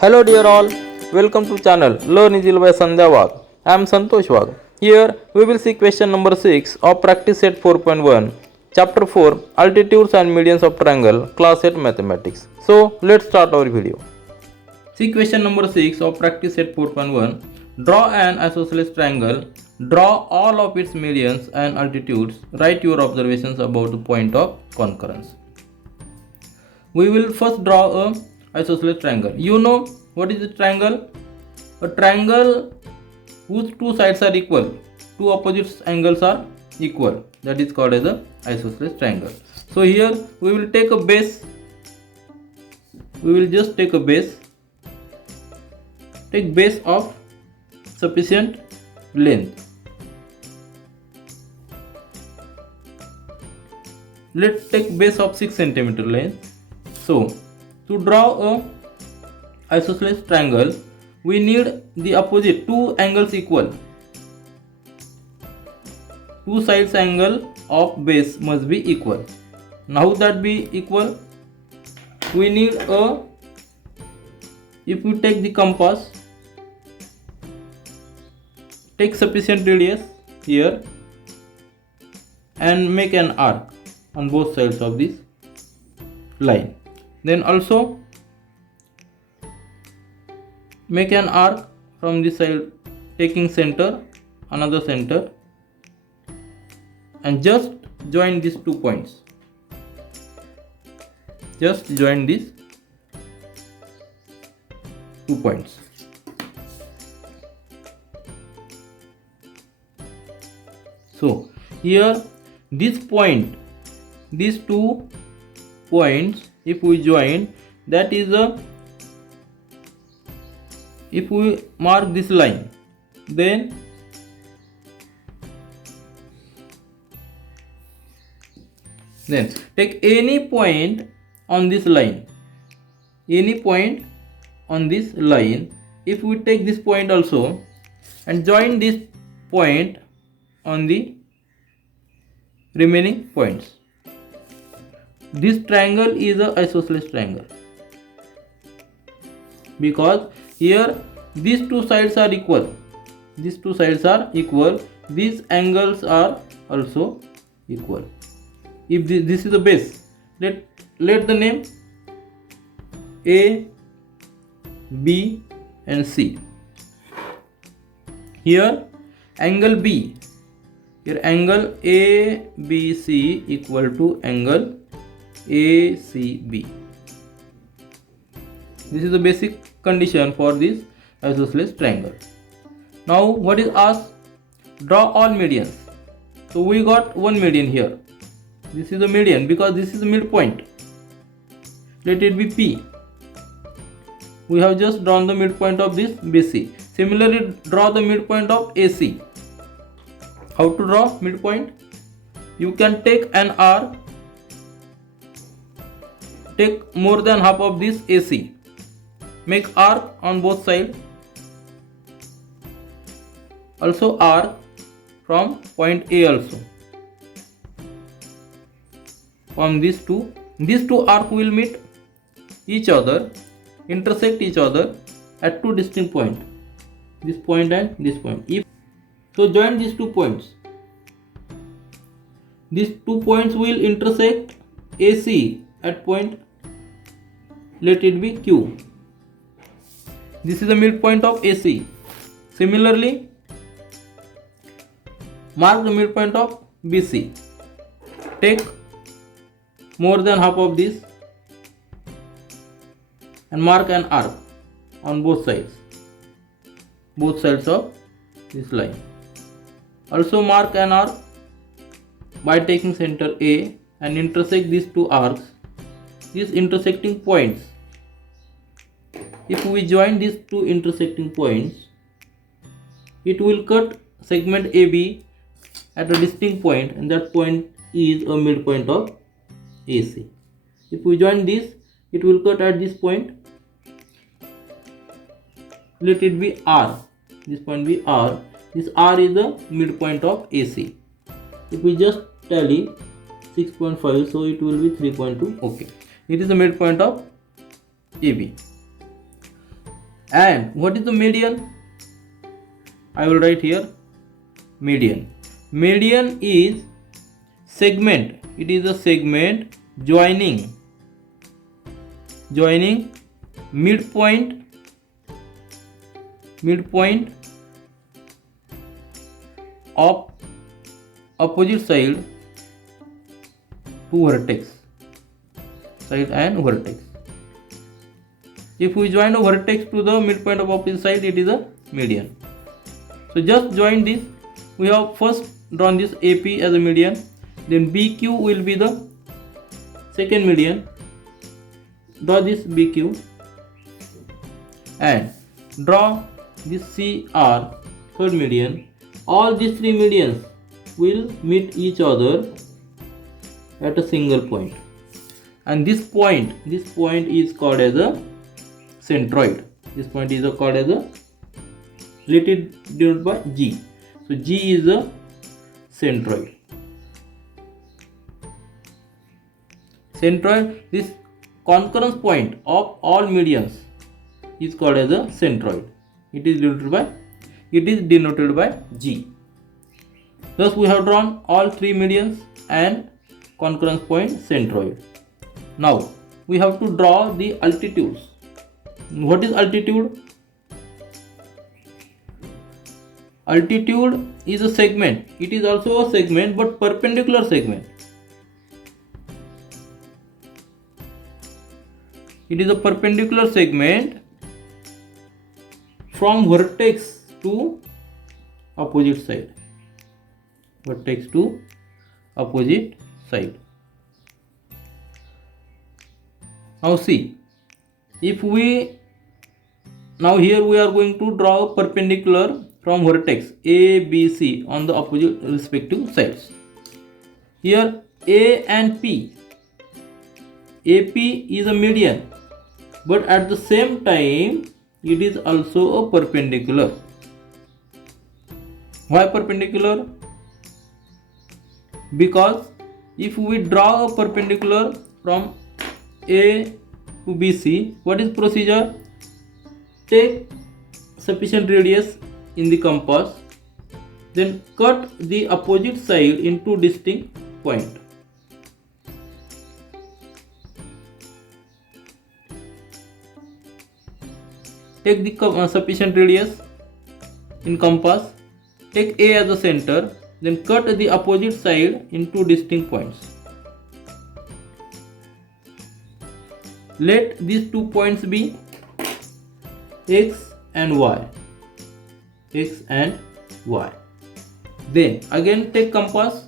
Hello dear all, welcome to channel Learn Easily by Sandhya Wagh. I am Santosh Wagh. Here we will see question number 6 of practice set 4.1, chapter 4, altitudes and medians of triangle, class 8 mathematics. So let's start our video. See question number 6 of practice set 4.1. Draw an isosceles triangle. Draw all of its medians and altitudes. Write your observations about the point of concurrence. We will first draw a isosceles triangle. You know what is a triangle? A triangle whose two sides are equal, two opposite angles are equal. That is called as a isosceles triangle. So here we will take a base. We will just take a base. Take base of sufficient length. Let's take base of 6 cm length. So to draw a isosceles triangle, we need the opposite two angles equal. Two sides angle of base must be equal. Now that be equal, we need a, if we take the compass, take sufficient radius here and make an arc on both sides of this line. Then also make an arc from this side, taking center, another center, and just join these 2 points. Just join these 2 points. So here this point, these 2 points, if we join, that is a, if we mark this line, then take any point on this line, any point on this line. If we take this point also and join this point on the remaining points, this triangle is a isosceles triangle, because here these two sides are equal. These two sides are equal. These angles are also equal. If this is the base, let the name A, B and C. Here angle B, here angle ABC equal to angle ACB. This is the basic condition for this isosceles triangle. Now what is asked? Draw all medians. So we got one median here. This is the median because this is the midpoint. Let it be P. We have just drawn the midpoint of this BC. Similarly, draw the midpoint of AC. How to draw midpoint? You can take an arc. Take more than half of this AC. Make arc on both sides. Also arc from point A also. From these two arcs will meet each other, intersect each other at 2 distinct points. This point and this point. So join these 2 points. These 2 points will intersect AC at point, let it be Q. This is the midpoint of AC. Similarly, mark the midpoint of BC. Take more than half of this and mark an arc on both sides of this line. Also mark an arc by taking center A and intersect these 2 arcs. These intersecting points, if we join these 2 intersecting points, it will cut segment AB at a distinct point, and that point is a midpoint of AC. If we join this, it will cut at this point. Let it be R. This point be R. This R is the midpoint of AC. If we just tally 6.5, so it will be 3.2. Okay. It is the midpoint of AB. And what is the median? I will write here median. Median is segment. It is a segment joining midpoint of opposite side to vertex, side and vertex. If we join a vertex to the midpoint of opposite side, it is a median. So just join this. We have first drawn this AP as a median, then BQ will be the second median. Draw this BQ and draw this CR, third median. All these three medians will meet each other at a single point, and this point is called as a centroid. This point is called as a, let it denoted by G. So G is a centroid. This concurrence point of all medians is called as a centroid. It is denoted by G. Thus we have drawn all three medians and concurrence point centroid. Now we have to draw the altitudes. What is altitude? Altitude is a segment. It is also a segment, but perpendicular segment. It is a perpendicular segment from vertex to opposite side. Vertex to opposite side. Now see, if we, now here we are going to draw a perpendicular from vertex A, B, C on the opposite respective sides. Here A and P. AP is a median, but at the same time it is also a perpendicular. Why perpendicular? Because if we draw a perpendicular from A to BC, what is procedure? Take sufficient radius in the compass, then cut the opposite side into distinct points. Take the sufficient radius in compass, take A as the center, then cut the opposite side into distinct points. Let these 2 points be X and Y. X and Y. Then again take compass,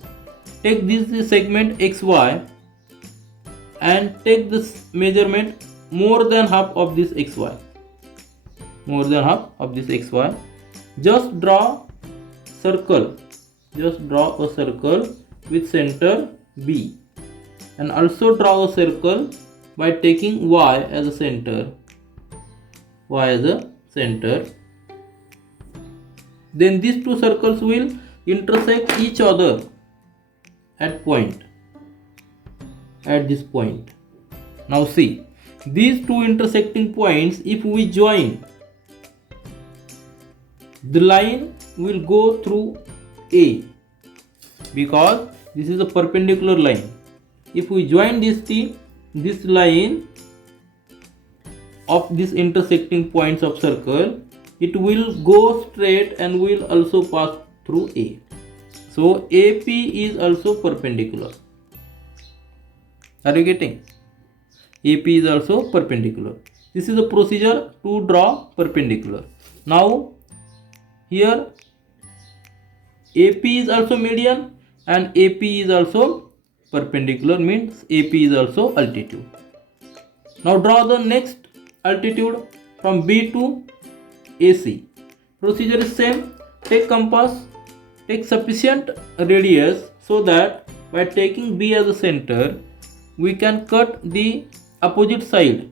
take this segment XY and take this measurement more than half of this XY. More than half of this XY. Just draw circle. Just draw a circle with center B, and also draw a circle by taking Y as a center. Y as a center. Then these two circles will intersect each other at this point. Now see, these two intersecting points, if we join, the line will go through A, because this is a perpendicular line. If we join this line of these intersecting points of circle, it will go straight and will also pass through A. So AP is also perpendicular. Are you getting? AP is also perpendicular. This is the procedure to draw perpendicular. Now here AP is also median and AP is also perpendicular, means AP is also altitude. Now draw the next altitude from B to AC. Procedure is same. Take compass, take sufficient radius so that by taking B as a center, we can cut the opposite side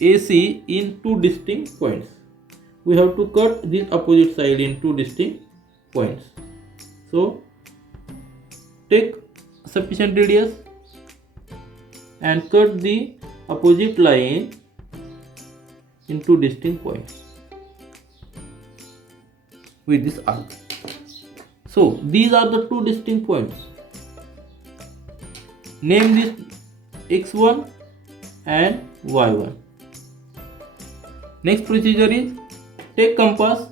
AC in two distinct points. We have to cut this opposite side in two distinct points. So take sufficient radius and cut the opposite line in two distinct points. with this arc. So these are the two distinct points. Name this x1 and y1. Next procedure is take compass,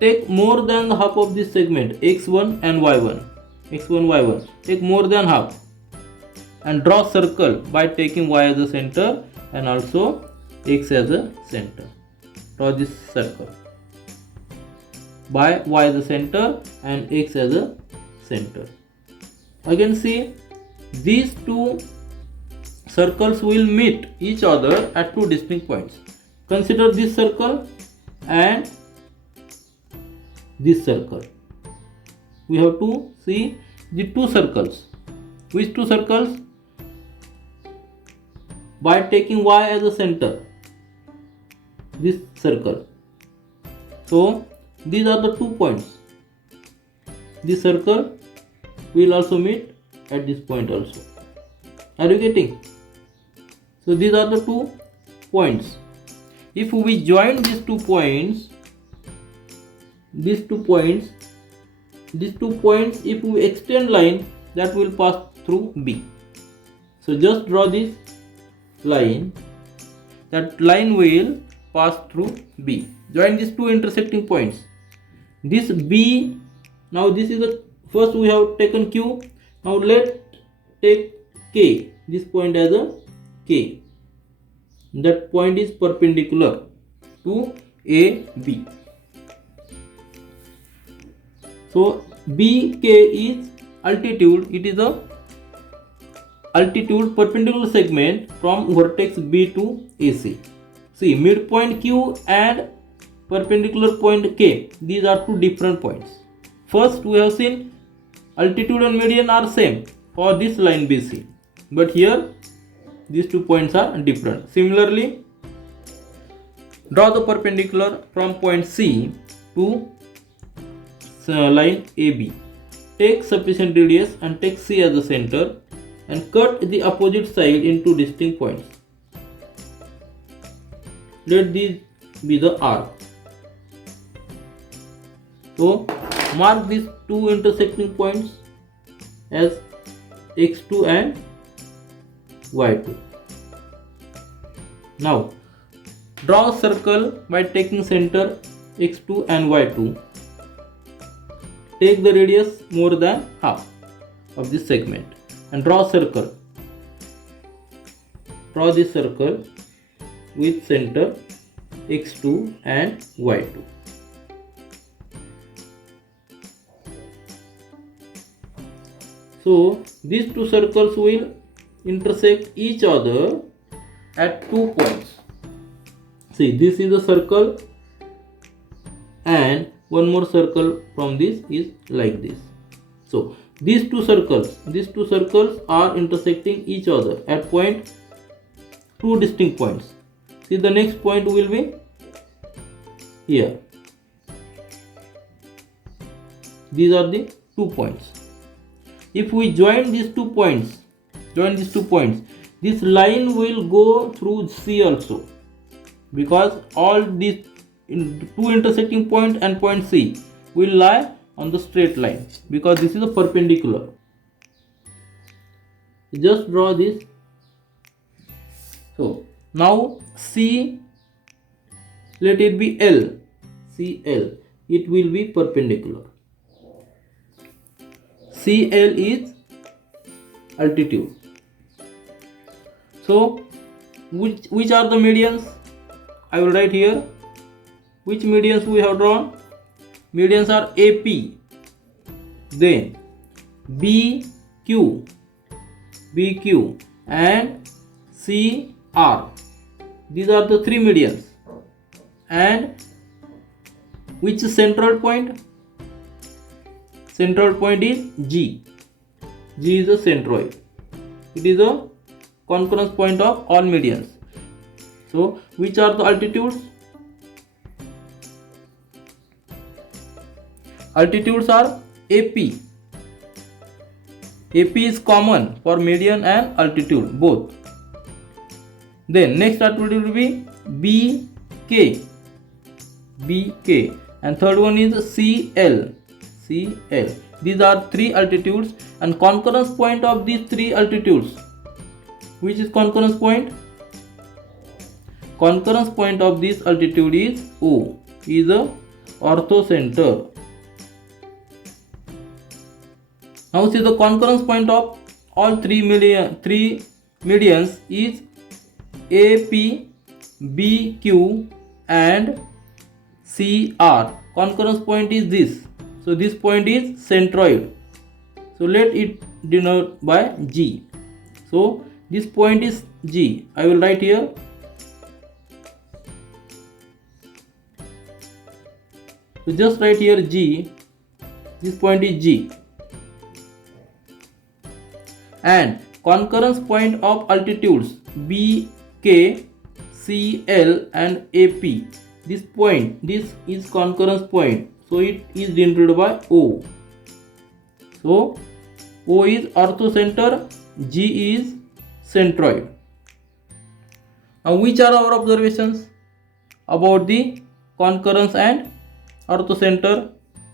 take more than the half of this segment x1 and y1. x1, y1. Take more than half and draw circle by taking y as a center and also x as a center. Draw this circle by y as a center and x as a center. Again see, these two circles will meet each other at two distinct points. Consider this circle and this circle. We have to see the two circles. Which two circles? By taking y as a center, this circle. So these are the 2 points. This circle will also meet at this point also. Are you getting? So these are the 2 points. If we join these 2 points, if we extend line, that will pass through B. So just draw this line. That line will pass through B. Join these 2 intersecting points. This B, now this is the first we have taken Q. Now let's take K. This point as a K. That point is perpendicular to AB. So BK is altitude. It is a altitude perpendicular segment from vertex B to AC. See, midpoint Q and perpendicular point K. These are 2 different points. First we have seen altitude and median are same for this line BC. But here these 2 points are different. Similarly, draw the perpendicular from point C to line AB. Take sufficient radius and take C as the center and cut the opposite side into distinct points. Let these be the arc. So mark these 2 intersecting points as x2 and y2. Now draw a circle by taking center x2 and y2. Take the radius more than half of this segment and draw a circle. Draw this circle with center x2 and y2. So these 2 circles will intersect each other at 2 points. See, this is a circle and one more circle from this is like this. So these two circles are intersecting each other at 2 distinct points. See, the next point will be here. These are the 2 points. If we join these 2 points, this line will go through C also, because all these 2 intersecting point and point C will lie on the straight line, because this is a perpendicular. Just draw this. So now C, let it be L, CL, it will be perpendicular. CL is altitude. So which are the medians? I will write here. Which medians we have drawn? Medians are AP, then BQ and CR. These are the 3 medians. And which central point? Central point is G. G is a centroid. It is a concurrence point of all medians. So which are the altitudes? Altitudes are AP. AP is common for median and altitude both. Then next altitude will be BK and third one is CL. CL. These are three altitudes, and concurrence point of these three altitudes. Which is concurrence point? Concurrence point of this altitude is O, is a orthocenter. Now see, the concurrence point of all three medians is AP, BQ and CR. Concurrence point is this. So this point is centroid. So let it denote by G. So this point is G. I will write here. So just write here G. This point is G. And concurrence point of altitudes B, K, CL and AP. This point, this is concurrence point. So it is denoted by O. So O is orthocenter, G is centroid. Now which are our observations about the concurrence and orthocenter?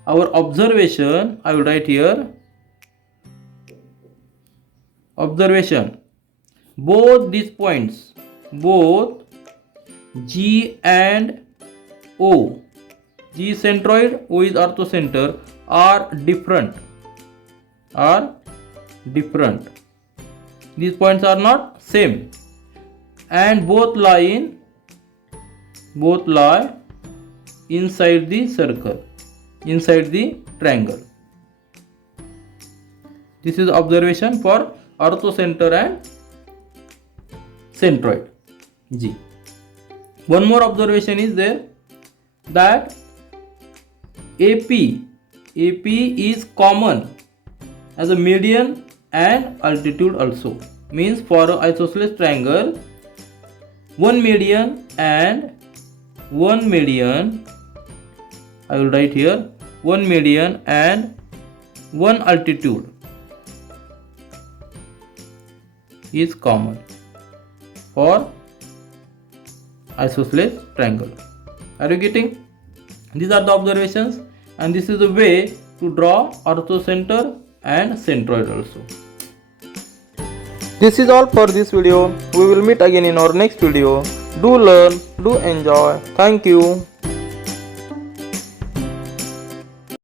Our observation, I will write here. Observation. Both these points, both G and O, G is centroid, O is orthocenter, are different. These points are not same, and both lie inside the circle, inside the triangle. This is observation for orthocenter and centroid G. One more observation is there, that AP is common as a median and altitude also. Means for an isosceles triangle, one median, I will write here, one median and one altitude is common for isosceles triangle. Are you getting? These are the observations, and this is the way to draw orthocenter and centroid also. This is all for this video. We will meet again in our next video. Do learn, do enjoy. Thank you.